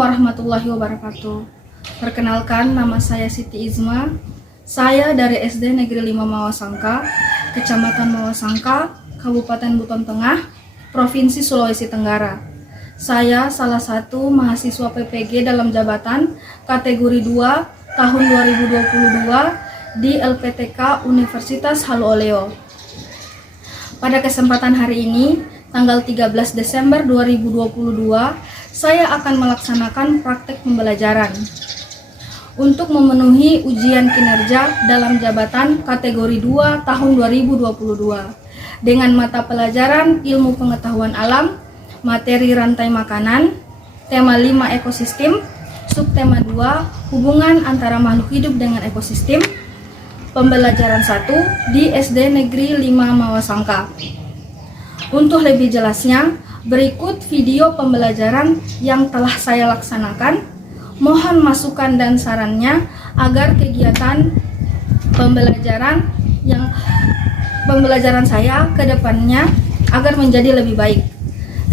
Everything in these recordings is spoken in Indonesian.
warahmatullahi wabarakatuh. Perkenalkan, nama saya Siti Izma. Saya dari SD Negeri 5 Mawasangka, Kecamatan Mawasangka, Kabupaten Buton Tengah, Provinsi Sulawesi Tenggara. Saya salah satu mahasiswa PPG dalam jabatan kategori 2 tahun 2022 di LPTK Universitas Halu Oleo. Pada kesempatan hari ini, tanggal 13 Desember 2022, saya akan melaksanakan praktek pembelajaran untuk memenuhi ujian kinerja dalam jabatan kategori 2 tahun 2022 dengan mata pelajaran ilmu pengetahuan alam, materi rantai makanan, tema 5 ekosistem, subtema 2 hubungan antara makhluk hidup dengan ekosistem, pembelajaran 1 di SD Negeri 5 Mawasangka. Untuk lebih jelasnya, berikut video pembelajaran yang telah saya laksanakan. Mohon masukan dan sarannya agar kegiatan pembelajaran saya ke depannya agar menjadi lebih baik.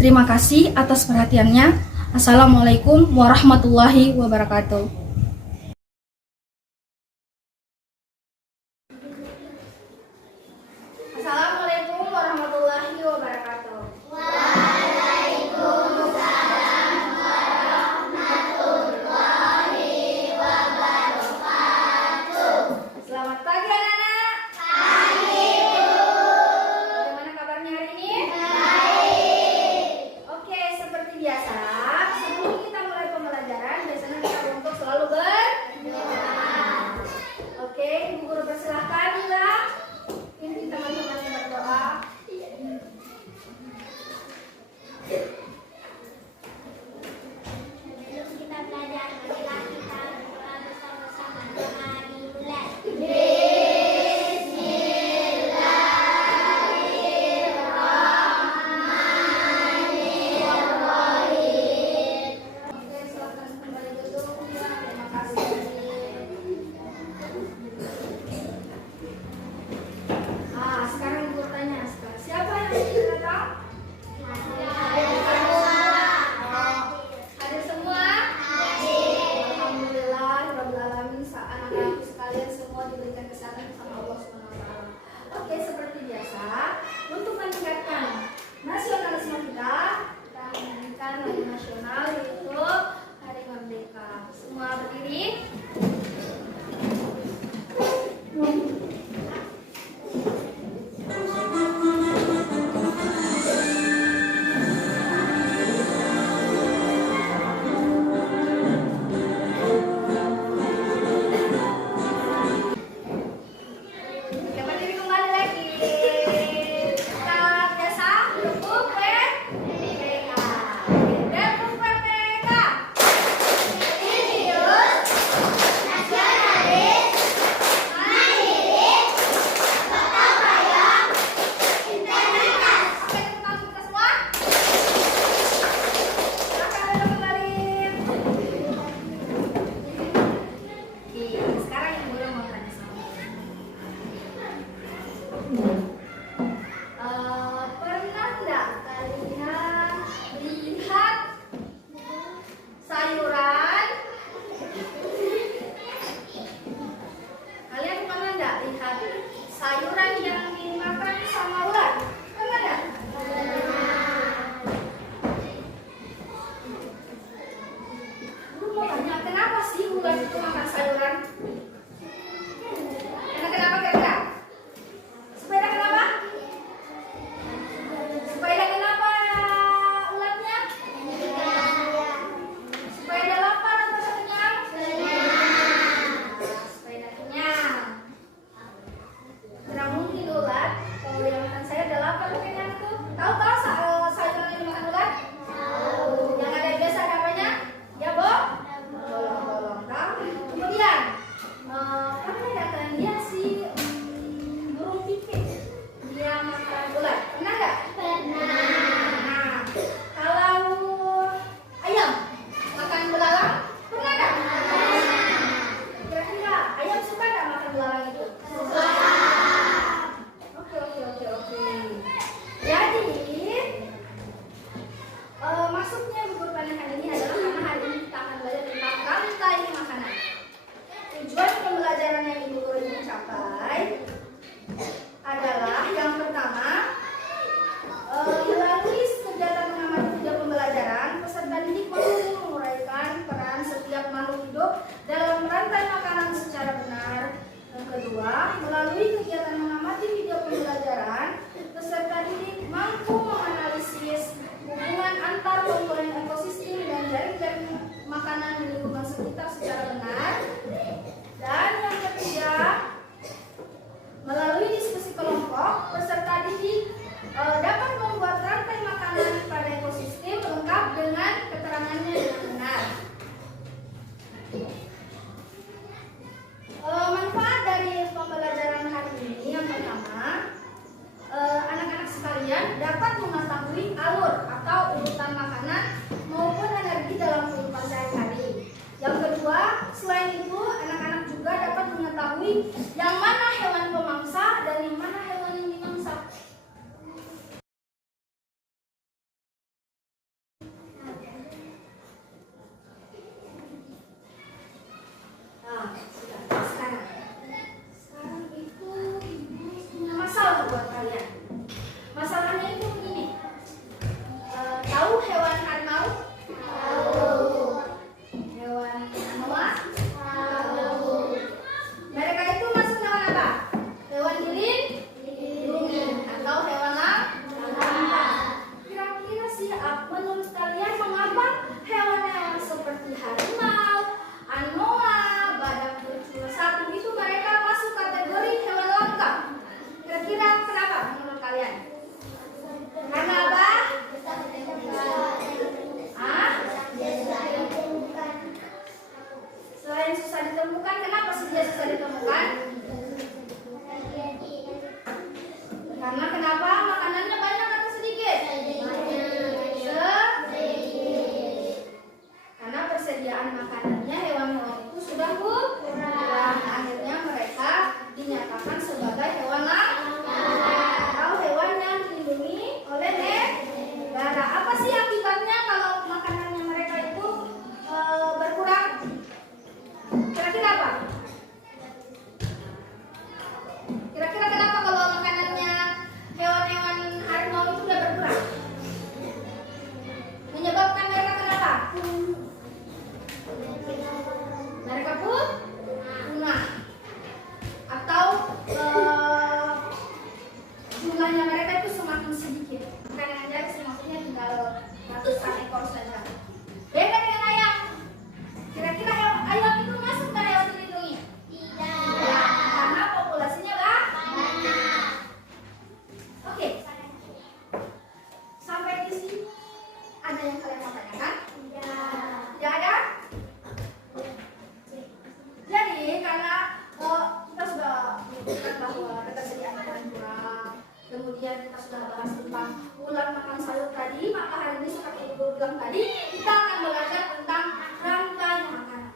Terima kasih atas perhatiannya. Assalamualaikum warahmatullahi wabarakatuh. Assalamualaikum warahmatullahi wabarakatuh. Selamat pagi anak-anak. Pagi, Bu. Bagaimana kabarnya hari ini? Baik. Oke, seperti biasa, sebelum kita mulai pembelajaran, biasanya kita untuk selalu capai adalah yang pertama, melalui kegiatan mengamati video pembelajaran, peserta didik mampu menguraikan peran setiap makhluk hidup dalam rantai makanan secara benar. Yang kedua, melalui kegiatan mengamati video pembelajaran, peserta didik mampu menganalisis hubungan antar komponen ekosistem dan jaring-jaring makanan di lingkungan sekitar secara benar. Dan yang ketiga, melalui diskusi kelompok, peserta didik dapat membuat rantai makanan pada ekosistem lengkap dengan keterangannya dengan benar. Manfaat dari pembelajaran hari ini yang pertama, anak-anak sekalian dapat mengetahui alur atau urutan makanan maupun energi dalam kehidupan sehari-hari. Yang kedua, selain itu anak-anak juga dapat mengetahui yang mana hewan pemangsa dan yang mana hewan yang dimangsa. Sekarang itu ibu punya masalah buat kalian. Masalahnya itu begini. Tahu hewan harimau? Tahu. Hewan anoa? Tahu. Mereka itu masuk hewan apa? Hewan giling? Giling. Atau hewan langka? Kira-kira sih menurut kalian mengapa hewan-hewan seperti harimau, anoa, badak bercula satu itu mereka masuk kategori hewan langka? Kira-kira kenapa menurut kalian? Karena apa? Selain susah ditemukan, kenapa sih dia susah ditemukan? Karena kenapa? Makanannya banyak atau sedikit? Sedikit. Karena persediaan makanannya hewan-hewan itu sudah kurang. Akhirnya mereka dinyatakan sebagai hewan langka atau hewan yang dilindungi oleh negara. Apa sih akibatnya kalau makanannya mereka itu berkurang? Kira-kira apa? Kira-kira kenapa kalau makanannya hewan-hewan harimau itu udah berkurang? Menyebabkan mereka kenapa? Mereka punah. Atau jumlahnya mereka itu semakin sedikit. Bukan yang jadi sih, maksudnya tinggal ratusan ekor saja. Beda dengan ayam. Kira-kira ayam itu masuk ke hewan dilindungi? Tidak. Karena populasinya banyak. Oke. Sampai di sini ada yang kalian mau tanyakan? Tidak ada? Jadi karena kita sudah menyebutkan bahwa ketersediaan makanan kurang, kemudian kita sudah bahas tentang ular makan sayur tadi, maka hari ini seperti ibu bilang tadi, kita akan belajar tentang rantai makanan.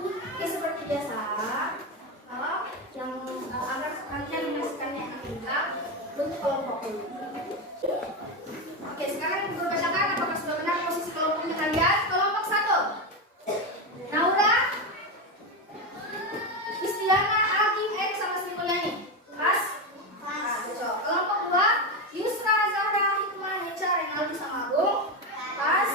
Oke, seperti biasa, kalau yang agar kalian menyaksikannya yang kita bentuk kelompok dulu. Oke, sekarang ibu bacakan apakah sudah benar posisi kelompoknya kalian. Kelompok 1, Naura, Istiana, Agim, Erik, sama Sri Mulyani. Pas? Cocok. Kelompok 2, Yusra, Zahra, Hikmah, Neca, Renaldi, sama Agung. Pas.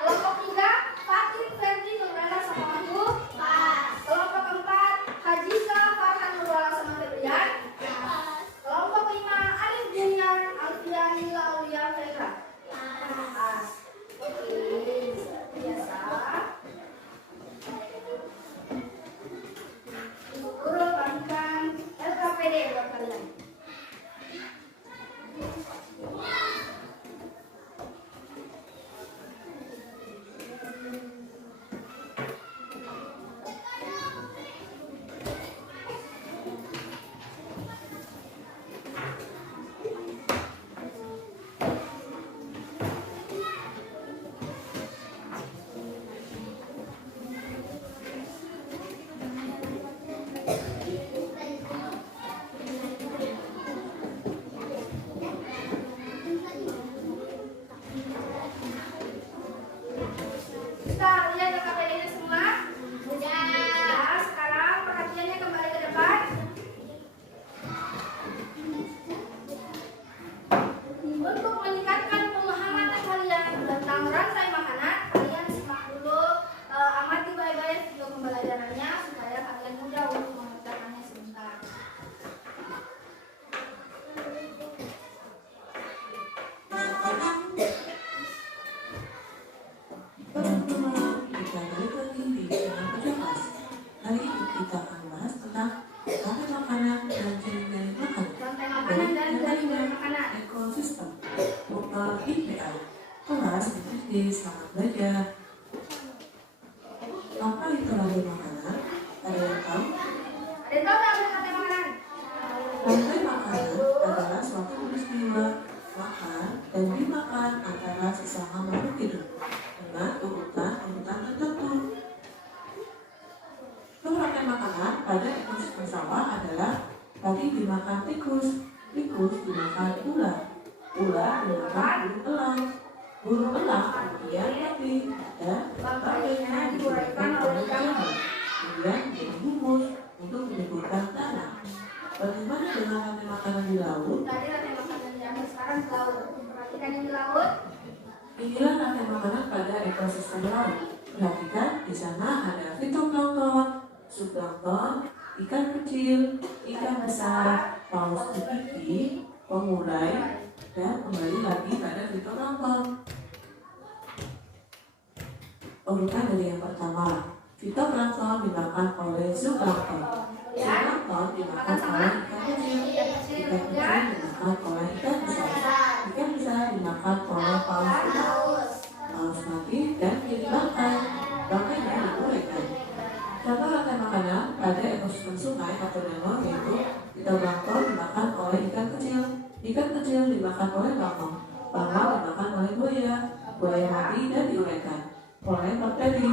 Kelompok 3, Patrick, Ferdi, Nurenda, sama Maju. Pas. Kelompok 4, Hajika, Farhan, Nurwala, sama Febrian. Pas. Kelompok 5, Alif, Junior, itu rantai makanan? Ada yang tahu? Ada yang tahu nggak rantai makanan? Rantai makanan adalah suatu peristiwa makan dan dimakan antara sesama makhluk hidup dengan urutan tertentu. Rantai makanan pada ekosistem sawah adalah tadi dimakan tikus dimakan ular dimakan burung elang kemudian mati dan bakteri diuraikan oleh jamur kemudian menjadi humus untuk menyuburkan tanah. Bagaimana dengan rantai makanan di laut? Tadi rantai makanan di air, sekarang di laut. Perhatikan yang di laut. Inilah rantai makanan pada ekosistem laut. Perhatikan di sana ada fitoplankton, zooplankton, ikan kecil, ikan besar, paus bergigi, pengurai, dan kembali lagi pada fitoplankton. Urutan dari yang pertama, fitoplankton dimakan oleh zooplankton. Zooplankton dimakan oleh ikan kecil, ikan kecil dimakan oleh ikan besar, ikan besar dimakan oleh paus mati dan menjadi bangkai. Bangkainya diuraikan. Contoh rantai makanan pada ekosistem sungai atau danau yaitu fitoplankton dimakan oleh ikan kecil dimakan oleh bangau dimakan oleh buaya mati dan diuraikan oleh bakteri.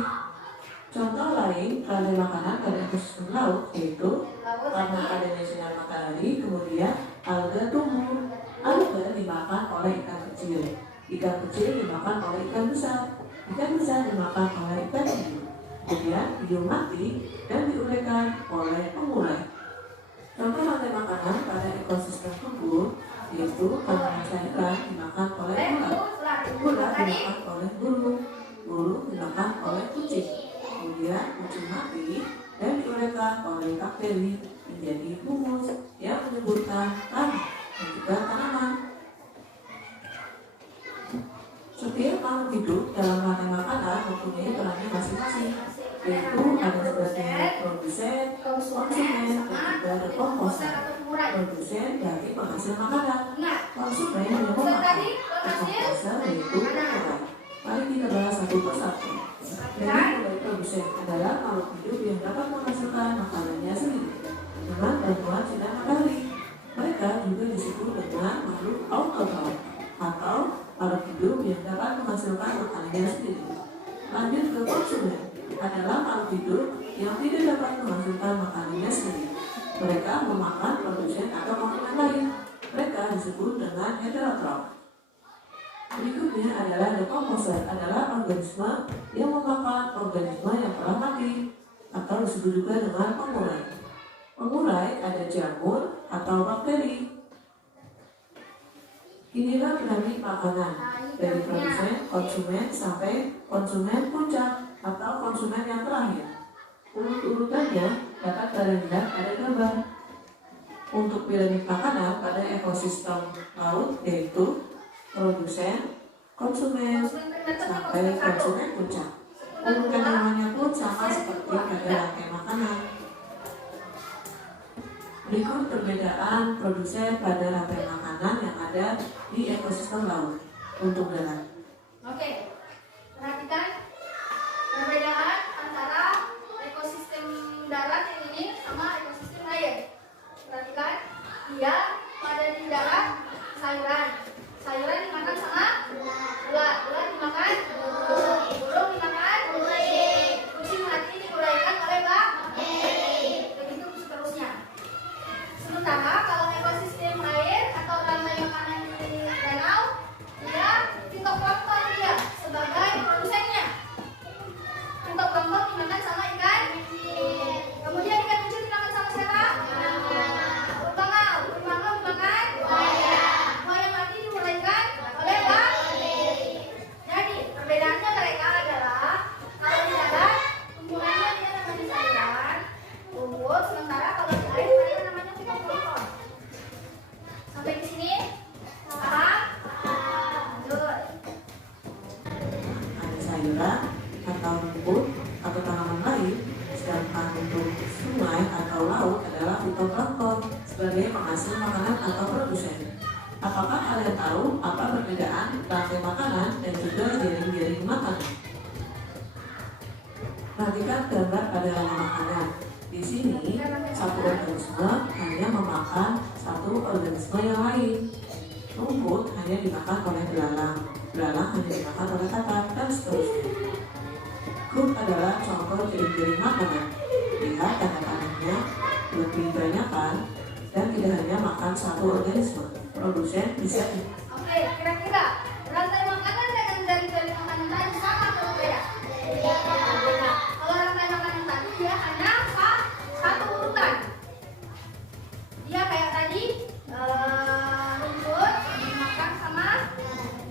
Contoh lain rantai makanan pada ekosistem laut yaitu karena adanya sinar matahari kemudian alga tumbuh. Alga dimakan oleh ikan kecil dimakan oleh ikan besar dimakan oleh ikan hiu. Kemudian hiu mati dan diuraikan oleh pengurai. Contoh rantai makanan pada ekosistem kebun yaitu karena sayuran dimakan oleh ular dimakan oleh burung dimakan oleh kucing. Kemudian kucing mati dan diuraikan oleh bakteri menjadi humus yang menyuburkan tanah dan juga tanaman. Setiap makhluk hidup dalam rantai makanan mempunyai perannya masing-masing, yaitu ada sebagai produsen, konsumen, dan juga dekomposer. Produsen dari penghasil makanan, konsumen yang memakan, dekomposer yaitu pengurai. Mari kita bahas satu persatu. Jadi mulai produsen adalah makhluk hidup yang dapat menghasilkan makanannya sendiri dengan bantuan sinar matahari. Mereka juga disebut dengan makhluk autotrof atau makhluk hidup yang dapat menghasilkan makanannya sendiri. Lanjut ke konsumen adalah makhluk hidup yang tidak dapat menghasilkan makanannya sendiri. Mereka memakan produsen atau konsumen lain. Mereka disebut dengan heterotrof. Berikutnya adalah dekomposer, adalah organisme yang memakan organisme yang telah mati atau disebut juga dengan pengurai. Pengurai ada jamur atau bakteri. Inilah piramid makanan dari produsen, konsumen sampai konsumen puncak atau konsumen yang terakhir. Urut-urutannya dapat kalian lihat pada gambar. Untuk piramid makanan pada ekosistem laut yaitu produsen, konsumen, sampai konsumen puncak. Urutan namanya pun sama seperti pada rantai makanan. Berikut perbedaan produsen pada rantai makanan yang ada di ekosistem laut untuk darat. Oke, perhatikan perbedaan antara ekosistem darat yang ini sama ekosistem air. Perhatikan, dia pada di darat sayuran dimakan sama ular dimakan burung dimakan kucing mati diuraikan oleh begitu seterusnya. Sementara kalau ekosistem air atau rantai makanan di danau, dia fitoplankton dia sebagai produsennya. Fitoplankton dimakan sama ikan, kemudian ikan kecil dimakan sama siapa? Bangau dimakan buaya mati diuraikan oleh Jadi perbedaannya mereka adalah kalau di darat tumbuhannya dia namanya sayuran, tumbuh, sementara kalau di air mereka namanya fitoplankton. Sampai di sini paham? Lanjut. Ada sayuran atau rumput atau tanaman lain, sedangkan untuk sungai atau laut adalah fitoplankton sebagai penghasil makanan atau produsen. Apakah kalian tahu apa perbedaan rantai makanan dan juga jaring-jaring makanan? Perhatikan Lihat gambar pada ranah makanan. Di sini, satu organisme hanya memakan satu organisme yang lain. Rumput hanya dimakan oleh belalang, belalang hanya dimakan oleh katak, dan seterusnya. Grup adalah contoh ciri-ciri makanan. Lihat tanda-tandanya lebih banyak kan, dan tidak hanya makan satu organisme. Produsen bisa Oke, kira-kira rantai makanan dengan jari-jari makanan tadi sama atau beda? Beda. Kalau rantai makanan tadi dia hanya satu urutan. Dia kayak tadi rumput dimakan sama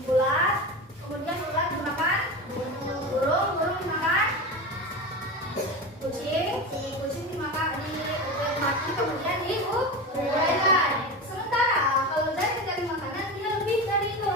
ulat, kemudian ulat dimakan burung, burung dimakan kucing, kucing dimakan mati kemudian diuraikan. Sementara kalau dari makanan dia lebih dari itu.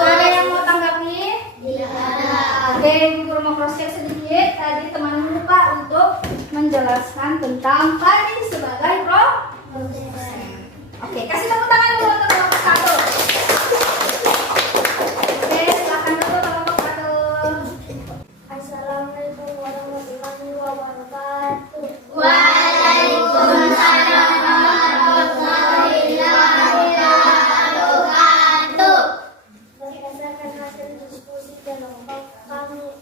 Ada yang mau tanggapi? Oke, Ibu Guru mau cross check sedikit. Tadi teman lupa untuk menjelaskan tentang padi sebagai produsen. Oke, kasih tepuk tangan dulu untuk kelompok 1. Oke, silakan dulu kelompok 1. Assalamualaikum warahmatullahi wabarakatuh. Waalaikumsalam warahmatullahi wabarakatuh. Berdasarkan hasil diskusi kelompok kami,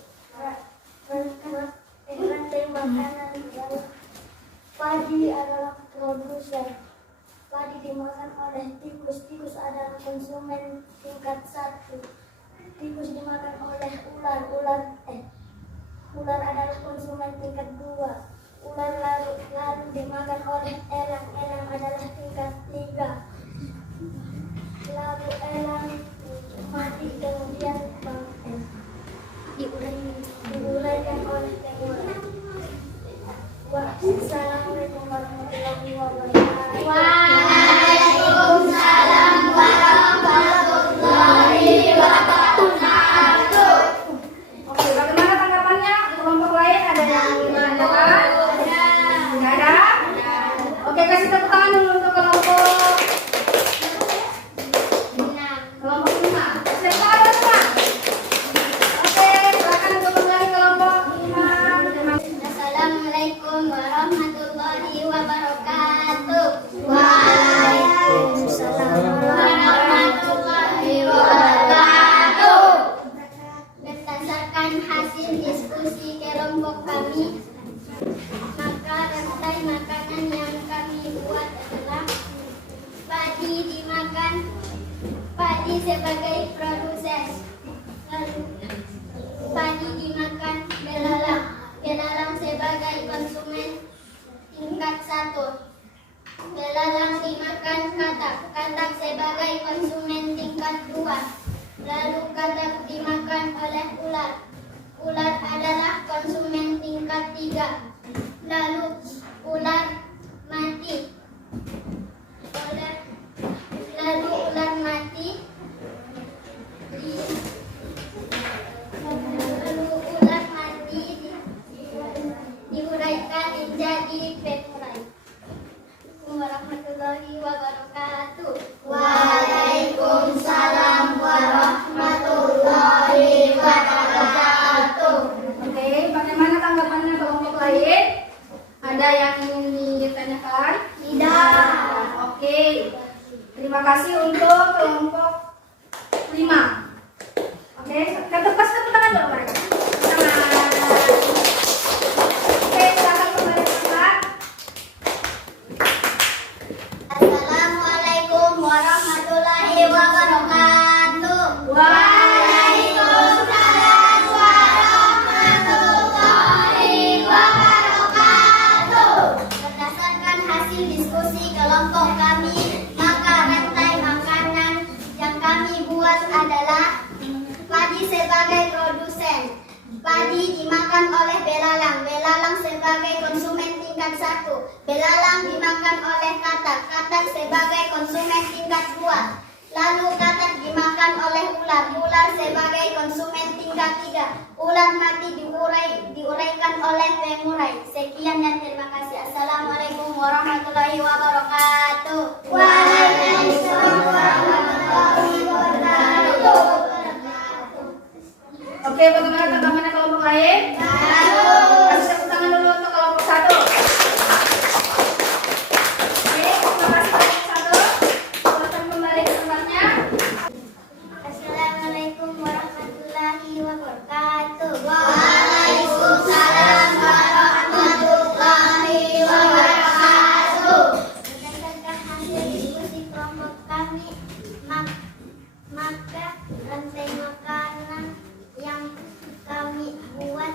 rantai makanan yang padi adalah produsen. Padi dimakan oleh tikus. Tikus adalah konsumen tingkat 1. Tikus dimakan oleh ular. Ular adalah konsumen tingkat 2. Ular lalu dimakan oleh elang. Elang adalah tingkat 3. Lalu elang mati kemudian diuraikan oleh tengkorak. Wassalamualaikum warahmatullahi wabarakatuh. Waalaikumsalam warahmatullahi wabarakatuh. Oke, bagaimana tanggapannya? Kelompok lain ada yang ingin menanyakan? Tidak ada? Oke, kasih tepuk tangan dulu untuk kelompok 5. Kasih tepuk tangan dulu, Pak. Oke, silakan untuk kembali kelompok 5. Assalamualaikum warahmatullahi wabarakatuh. Waalaikumsalam warahmatullahi wabarakatuh. Berdasarkan hasil diskusi kelompok kami, maka rantai makanan yang kami buat adalah padi dimakan, padi sebagai produsen, lalu padi dimakan belalang, belalang sebagai konsumen tingkat 1, belalang dimakan katak, katak sebagai konsumen tingkat 2, lalu katak dimakan oleh ular, ular adalah konsumen tingkat 3, lalu ular mati lalu ular mati diuraikan menjadi pemurai. Warahmatullahi wabarakatuh. Waalaikumsalam warahmatullahi wabarakatuh. Oke, bagaimana tanggapannya kelompok lain? Ada yang ingin ditanyakan? Tidak. Oke, terima kasih untuk kelompok 5. Oke, kasih tepuk tangan dulu mereka. Tangan. Oke, silakan kembali Pak. Assalamualaikum warahmatullahi wabarakatuh. Waalaikumsalam warahmatullahi wabarakatuh. Berdasarkan hasil diskusi kelompok kami, maka rantai makanan yang kami buat adalah padi sebagai produsen. Padi dimakan oleh belalang, belalang sebagai konsumen tingkat 1, belalang dimakan oleh katak, katak sebagai konsumen tingkat 2, lalu katak dimakan oleh ular, ular sebagai konsumen tingkat 3, ular mati diuraikan oleh pemurai. Sekian dan terima kasih. Assalamualaikum warahmatullahi wabarakatuh. Waalaikumsalam warahmatullahi wabarakatuh. Oke, bagaimana tanggapannya kelompok lain? Kasih tepuk tangan dulu untuk kelompok 1. Oke, terima kasih kelompok 1. Silakan kembali ke tempatnya. Assalamualaikum warahmatullahi wabarakatuh. Waalaikumsalam warahmatullahi wabarakatuh. Berdasarkan hasil diskusi kelompok kami, maka rantai makanan yang kami buat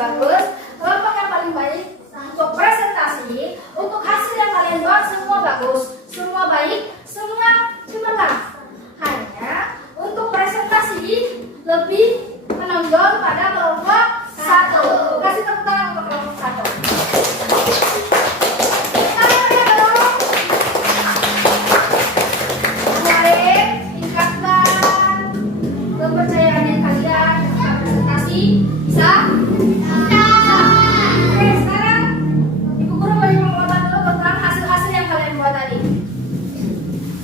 bagus, kelompok yang paling baik untuk presentasi, untuk hasil yang kalian buat semua bagus, semua baik, semua cemerlang. Hanya untuk presentasi lebih menonjol pada kelompok 1. Kasih tepuk tangan untuk kelompok 1. Kemarin tingkatkan kepercayaan yang kalian dalam presentasi. Bisa? Oke, sekarang Ibu Guru boleh mengulang dulu tentang hasil-hasil yang kalian buat tadi.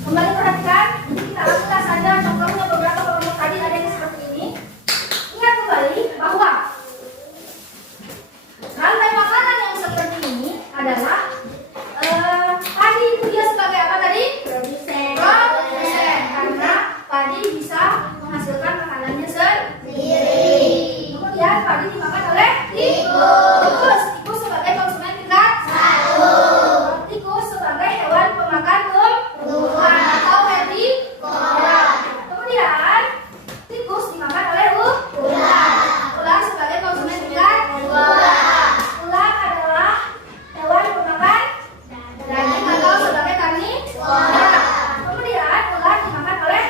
Kembali perhatikan, kita lakukan saja contohnya beberapa kelompok tadi ada yang seperti ini. Ingat kembali bahwa rantai makanan yang seperti ini adalah padi itu dia sebagai apa tadi? Produsen. Karena padi bisa menghasilkan makanannya sendiri. Kemudian padi dimakan oleh tikus. Tikus sebagai konsumen tingkat 1. Tikus sebagai hewan pemakan tumbuhan atau herbivora. Kemudian tikus dimakan oleh ular. Ular sebagai konsumen tingkat 2. Ular adalah hewan pemakan daging atau sebagai karnivora. Kemudian ular dimakan oleh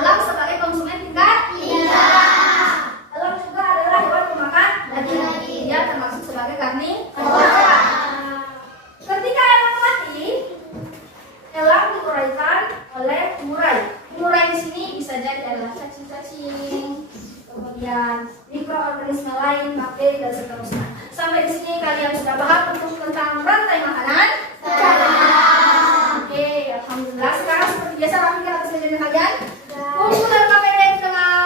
elang sebagai konsumen tingkat 3. Elang juga adalah hewan pemakan daging. Dia termasuk sebagai karnivora. Ketika elang mati, elang diuraikan oleh murai. Murai di sini bisa jadi adalah cacing-cacing, kemudian mikroorganisme lain, bakteri dan seterusnya. Sampai di sini kalian sudah paham tentang rantai makanan? Oke, alhamdulillah. Sekarang seperti biasa rapikan atas meja kalian. Kumpul dan KPD di tengah.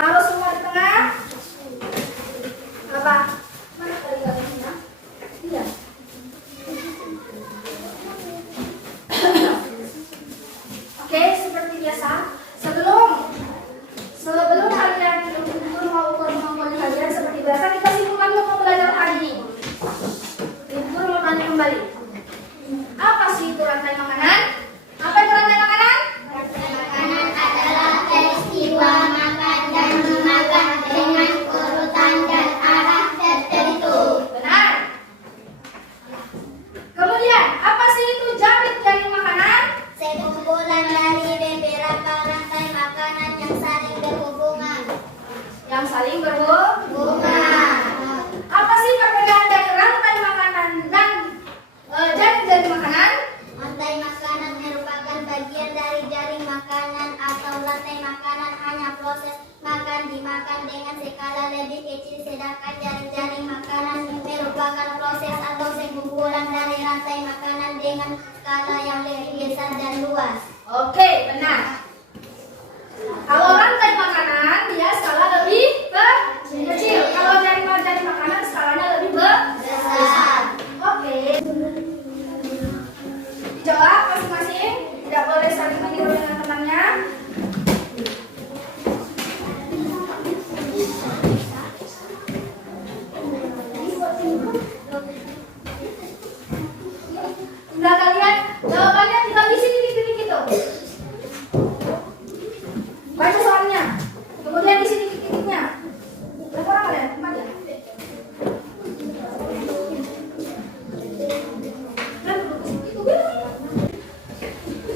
Harus semua di tengah. Apa? Mana tadi gabungnya? Iya. Oke, seperti biasa. Sebelum kalian mau ukur kemampuan kalian seperti biasa, kita simpulkan dulu pembelajaran hari ini. Ibu Guru mau tanya kembali. Apa sih itu rantai makanan? Apa itu rantai makanan? Rantai makanan adalah peristiwa makan dan dimakan dengan urutan dan arah tertentu. Benar. Kemudian, apa sih itu jaring makanan? Sekumpulan dari beberapa rantai makanan yang saling berhubungan. Yang saling berhubungan. Apa sih perbedaan dari rantai makanan dan jaring makanan? Rantai makanan merupakan bagian dari jaring makanan atau rantai makanan hanya proses makan dimakan dengan skala lebih kecil, sedangkan jaring makanan merupakan proses atau sekumpulan dari rantai makanan dengan skala yang lebih besar dan luas. Oke, benar. Kalau rantai makanan dia skala lebih kecil. Kalau jaring makanan skalanya lebih besar. Oke. Dijawab masing-masing. Tidak boleh saling meniru dengan temannya. Udah kalian jawabannya tinggal isi titik-titik itu. Baca soalnya. Kemudian isi titik-titiknya. Berapa orang kalian? 4 ya?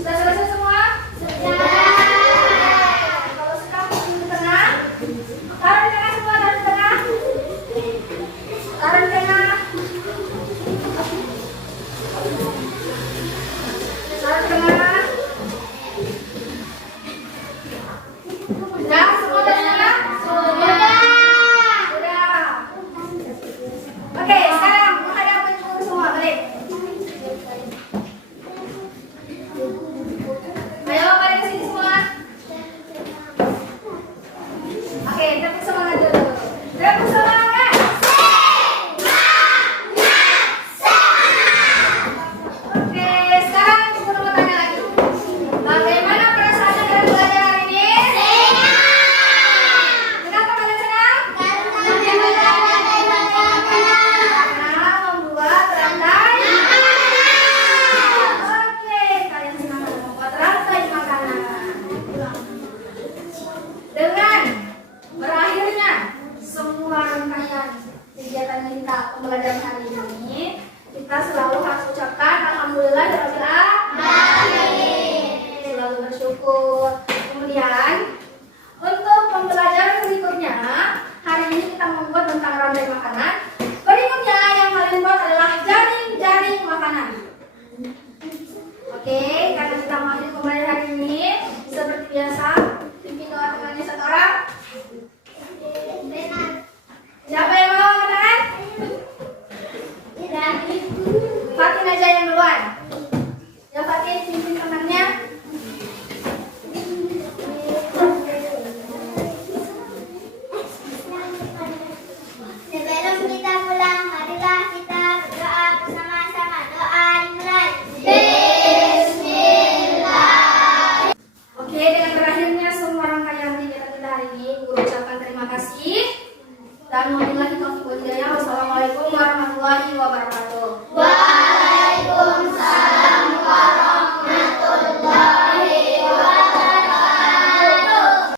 Sudah selesai semua? Sudah. Kalau sekarang di tengah. Taruh di tengah semua, taruh di tengah. Taruh di tengah. Taruh di tengah. Sudah semua di tengah? Sudah. Oke, sekarang menghadap ke semua, balik. Ayo balik ke sini semua. Oke, tepuk semangat dulu. Tepuk semangat. Oke, sekarang Ibu Guru mau tanya lagi. Bagaimana perasaannya dalam belajar hari ini? Terima kasih. Dan wabillahi taufiq wal hidayah. Wassalamualaikum warahmatullahi wabarakatuh.